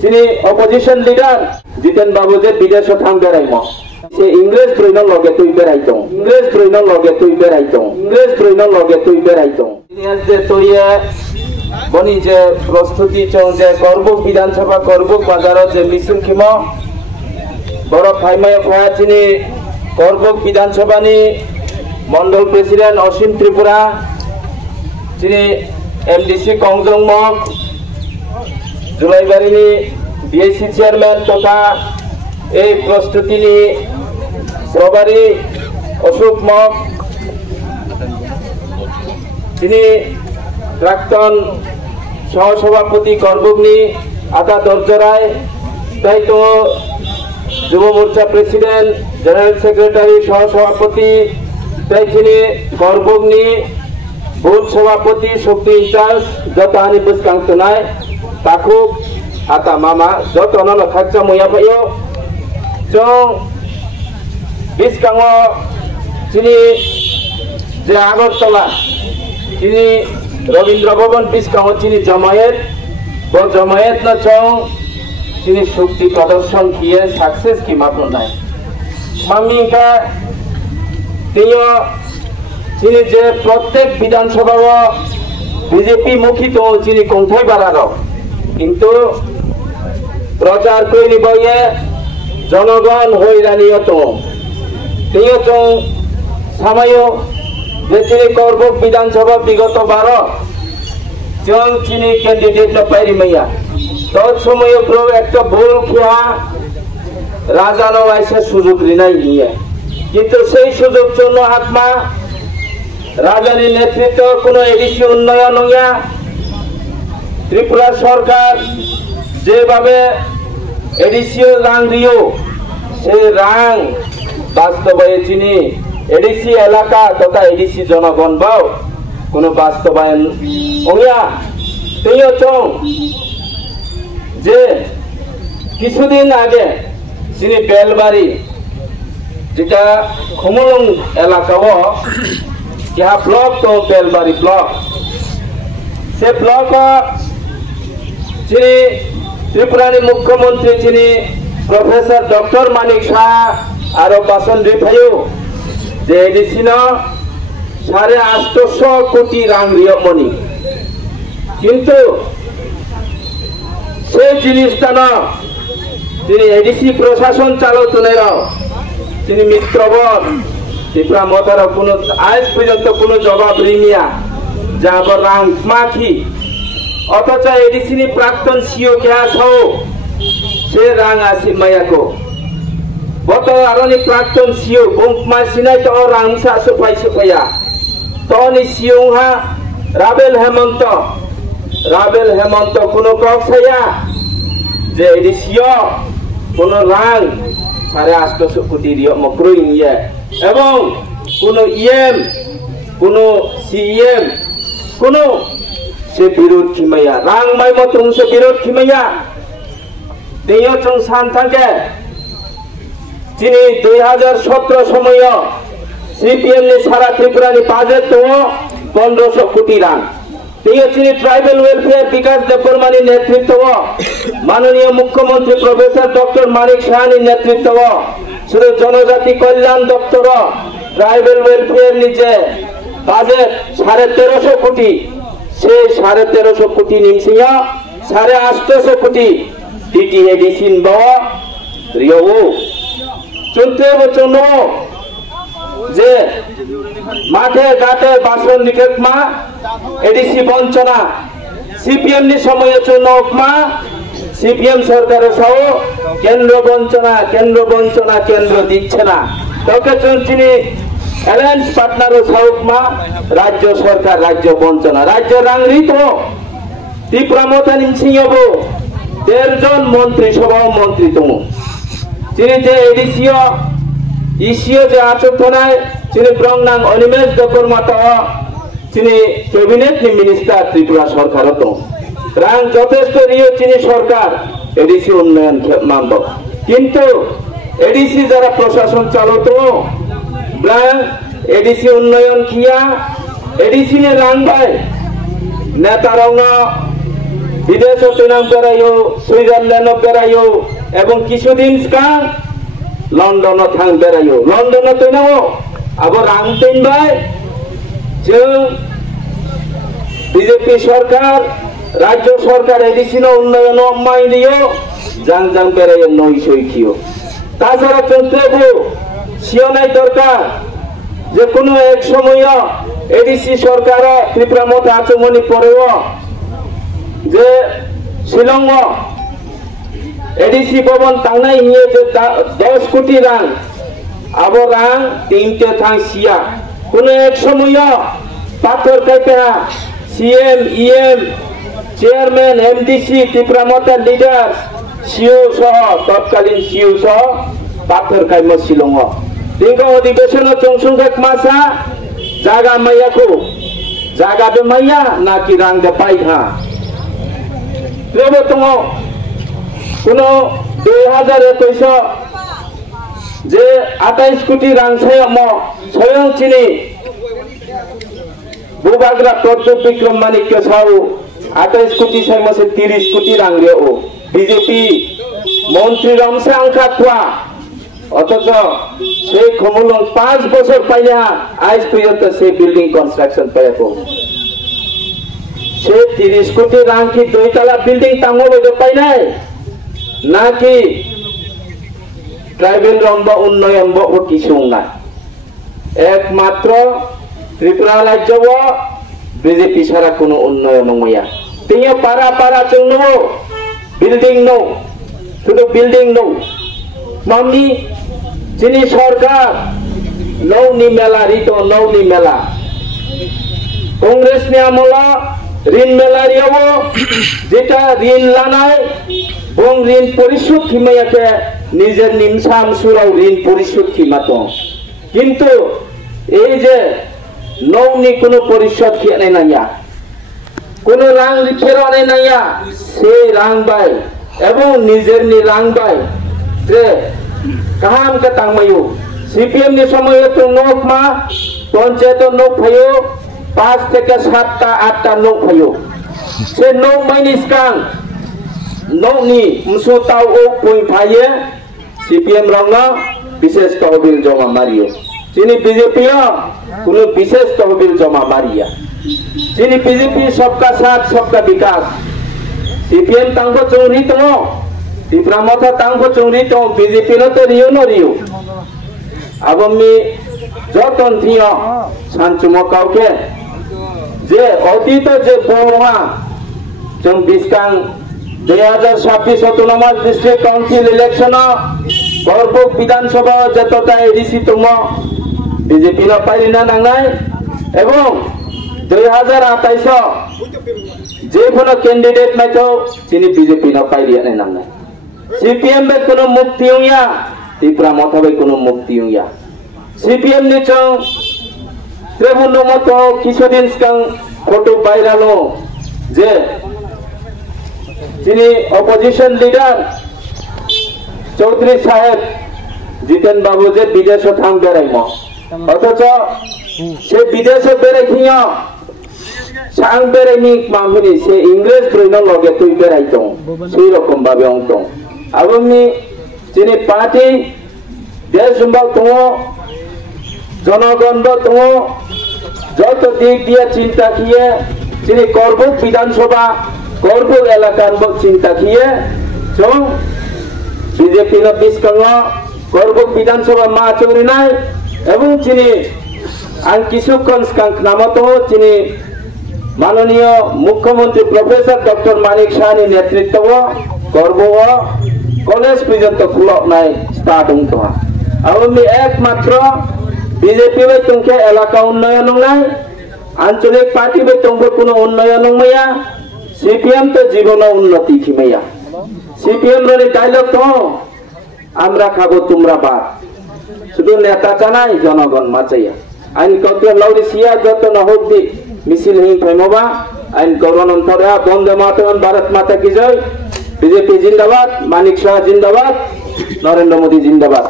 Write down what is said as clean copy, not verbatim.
যিনি opposition leader জিতেন বাবু যে বিদেশ থাম বেড়াইম সে ইংরেজ ত্রৈন লগে তুই বেড়াইতো ইংরেজ ত্রৈন লগে তুই বেড়াইতো ইংরেজ ত্রৈন লগে তুই বেড়াইতো যে তৈয়া বনি যে প্রস্তুতি চং যে করবুক বিধানসভা করবুক বাজারত যে মিছিল খিম বড় ফাইমায় ফায়া চিনি করবুক বিধানসভানি মন্ডল প্রেসিডেন্ট অসীম ত্রিপুরা চিনি এমডিসি কংজং মক জুলাইবাড়িনি বিএসসি চেয়ারম্যান তথা এই প্রস্তুতি নি প্রভারী অশোক মক তিনি প্রাক্তন সহসভাপতি করবুকনি আতা দর্জরায় দায়িত্ব যুব মোর্চা প্রেসিডেন্ট জেনারেল সেক্রেটারি সহসভাপতি তাই তিনি করবুকনি বুথ সভাপতি শক্তি ইনচার্জ যত আনি বুঝকাংত নাই তাকুক আতা মামা যত অনল খাচ্চা মইয়া পাইও চং বিসকাং তিনি যে আগরতলা তিনি রবীন্দ্র ভবন বিসকাং তিনি জমায়েত জমায়েত না চং তিনি শক্তি প্রদর্শন কিয়ে সাকসেস কি মাত্র নাই মামিকা তিনি যে প্রত্যেক বিধানসভা বিজেপি মুখী তো তিনি কোথায় বাড়ানো কিন্তু প্রচার করে নিবয়ে জনগণ হইরানিয়ত তিনিও চং সময় যে তিনি করবুক বিধানসভা বিগত 12 চং তিনি ক্যান্ডিডেট না পাইরি মাইয়া তৎ সময় একটা ভুল খেয়া রাজানো আইসে সুযোগ রিনাই নিয়ে কিন্তু সেই সুযোগ জন্য আত্মা রাজানী নেতৃত্ব কোন এডিসি উন্নয়ন হইয়া ত্রিপুরা সরকার যেভাবে এডিসিও রাং দিও সেই রাং বাস্তবায়নে চিনি এডিসি এলাকা তথা এডিসি জনগণ বাও কোন বাস্তবায়ন হইয়া তিনিও চং যে কিছুদিন আগে তিনি বেলবাড়ি যেটা খমলং এলাকাও ইহা ব্লক তো বেলবাড়ি ব্লক সে ব্লক যিনি ত্রিপুরানি মুখ্যমন্ত্রী যিনি প্রফেসর ডক্টর মানিক শাহ আর বাসন রিফাইও যে এডিসি 850 কোটি রাং রিয়মনি কিন্তু সেই জিনিসটা না তিনি এডিসি প্রশাসন চালতনের তিনি মিত্রবর ত্রিপুরা মতার কোনো আজ পর্যন্ত কোনো জবাব রিমিয়া যা রাং মাখি অথচ এডিসি প্রাক্তন সিও কেয়াস সে রাং আসি মায়াকো গত আরনি প্রাক্তন সিও বংমা সিনাই তো রাং সাসো পাইছে পাইয়া তনি সিও হা রাবেল হেমন্ত কোনো কক্সাইয়া যে এডিসিও কোন রাং 850 কোটি রিয় মক্রুই নিয়ে এবং কোন ইএম কোন সিএম কোন সে বিরোধ খিমাইয়া রাং মাই মতং সে বিরোধ খিমাইয়া দেয় চং সান থাকে যিনি 2017 সময় সিপিএম নি সারা ত্রিপুরা নি বাজেট তো 1500 কোটি রাং তিনি ট্রাইবাল ওয়েলফেয়ার বিকাশ দেববর্মানি নেতৃত্ব মাননীয় মুখ্যমন্ত্রী প্রফেসর ডক্টর মানিক শাহানি নেতৃত্ব শুধু জনজাতি কল্যাণ দপ্তর ট্রাইবাল ওয়েলফেয়ার নিজে বাজেট 1350 কোটি সে 1350 কোটি নিমসিয়া 850 কোটি ডিটি এডিসিন বাবা রিও চলতে বচন যে মাঠে ঘাটে বাসন নিকেট মা এডিসি বঞ্চনা সিপিএম নি সময়ের জন্য মা সিপিএম সরকারের সহ কেন্দ্র বঞ্চনা কেন্দ্র দিচ্ছে না তোকে চিনি অ্যালায়েন্স পার্টনার সহ মা রাজ্য সরকার রাজ্য বঞ্চনা রাজ্য রাংরিত ত্রিপুরা মতা নিমসিংহব 13 জন মন্ত্রী সভা মন্ত্রী তুমি তিনি যে এডিসিও ইসিও যে আচরণায় তিনি ব্রংনাং অনিমেষ দেববর্মা তিনি ক্যাবিনেট নি মিনিস্টার ত্রিপুরা সরকার তো রাং যথেষ্ট রিও চিনি সরকার এডিসি উন্নয়ন মানব কিন্তু এডিসি যারা প্রশাসন চালত এডিসি উন্নয়ন কিয়া এডিসি নে রাং ভাই নেতা রং বিদেশ তেনাম বেড়াইও সুইজারল্যান্ড বেড়াইও এবং কিছুদিন কাং লন্ডন থাং বেড়াইও লন্ডন তেনাও আবার রাং তেনবাय जों বিজেপি সরকার রাজ্য সরকার এডিসিন উন্নয়ন অম্মাই দিও জাং জাং বেড়াইও নই সইখিও তাছাড়া চন্দ্রবাবু সিওনাই দরকার যে কোনো এক সময় এডিসি সরকার ত্রিপুরা মত আচমনি পড়েও যে শিলং এডিসি ভবন তাংনাই নিয়ে যে 10 কোটি রাং আবার রাং 3টে থাং সিয়া কোনো এক সময় পাথর কাইটা CM EM chairman MDC Tripura মতার লিডার সিও সহ তৎকালীন সিও সহ পাথর কাইম শিলং tingko अधिवेशन चंगसुंगक masa jaga mayaku jaga de maya na kirang de paikha trebo tongo kuno 2021 je 28 কোটি rang sayamo soyong chini bubagra tortu bikram manikya sau 28 কোটি saymo se 30 কোটি rang re o BJP মন্ত্রী রামসাং খাতওয়া অথচ সেই কমলন 5 বছর পাইলে আজ পর্যন্ত সেই বিল্ডিং কনস্ট্রাকশন পাইবো সে 30 কোটি রাং কি দুইতলা বিল্ডিং তাঙ্গো বইতে পাই নাই নাকি ট্রাইবেল রম্ব উন্নয়ন বো কিছু না একমাত্র ত্রিপুরা রাজ্য বিজেপি ছাড়া কোনো উন্নয়ন নয়া তিনিও পারা পারা চংনো বিল্ডিং নো শুধু বিল্ডিং নো মামনি যিনি সরকার নৌনি মেলা রিতো নৌনি মেলা কংগ্রেস নি আমলা ঋণ মেলা রিয়ব যেটা ঋণ লানায় বং ঋণ পরিশোধ খিমায়াকে নিজের নিমসাম সুরাও ঋণ পরিশোধ খিমাতো কিন্তু এই যে নৌনি কোনো পরিশোধ খিয়ানে নাইয়া কোনো রাং ফেরানে নাইয়া সেই রাং বাই এবং নিজের নি রাং বাই যে কাহাম के तांगमयु सीपीएम नि समय तो नोक मा पंचायत नोक भयो 5 থেকে 7টা 8টা नोक भयो से नोक माइनिस कां नोक नि मुसु ताव ओ पॉइंट फाये सीपीएम रंगा विशेष तहबिल जमा मारियो जिनि बीजेपी कोनो विशेष तहबिल जमा मारिया जिनि बीजेपी सबका साथ सबका विकास सीपीएम तांगो चौरी तो ত্রিপুরা মত তাঙ্গো চৌরি তো বিজেপি ন তো রিও ন রিও আবমি যতন থিও সানচুমো কাউকে যে অতীত যে বড়া जों बिस्कां 2026 অটোনমাস ডিস্ট্রিক্ট কাউন্সিল ইলেকশন গর্বক বিধানসভা যতটা এডিসি তুম বিজেপি ন পাইনা নাংনাই এবং 2028 যে কোনো ক্যান্ডিডেট মাইতো যিনি বিজেপি ন পাইরিয়া নাংনাই सीपीएम में कोनो मुक्ति हुआ त्रिपुरा मत में कोनो मुक्ति हुआ सीपीएम ने चो त्रिभुवन मत किछुदिन सिगां फटो भाइराल जे जिनि अपोजिशन लिडार चौधरी साहेब जितेन बाबू जे विदेश थां बेराइम अथच से विदेश बेराइखिया सांग बेराइनि मामनि से इंग्लिश द्रैन लगे तुई बेराइतो सेई रकम भाबे अंतो आबमि जिनि पार्टी देश सम्भाव दङ जनगण दङ যত দিক দিয়ে চিন্তা কিয়ে যিনি করবুক বিধানসভা করবুক এলাকার চিন্তা কিয়ে जों বিজেপি ন বিস্কাং করবুক বিধানসভা মা চৌরি নাই এবং যিনি আন কিছুক্ষণ নামত যিনি মাননীয় মুখ্যমন্ত্রী প্রফেসর ডক্টর মানিক সাহানি নেতৃত্ব করব কলেজ পর্যন্ত খুলক নাই স্টার্ট হতো আমি একমাত্র বিজেপি বাই তুমকে এলাকা উন্নয়ন নাই আঞ্চলিক পার্টি বাই তুমকে কোনো উন্নয়ন নয়া সিপিএম তো জীবন উন্নতি খিমাইয়া সিপিএম রে ডায়লগ তো আমরা খাবো তোমরা বাদ শুধু নেতা চানাই জনগণ মাচাইয়া আইন কত লাউরি সিয়া যত না হোক দি মিছিল হিং ফেমবা আইন গণতন্ত্র বন্দে মাতরম ভারত মাতা কি জয় बीजेपी जिंदाबाद मानिक शाह जिंदाबाद नरेंद्र मोदी जिंदाबाद।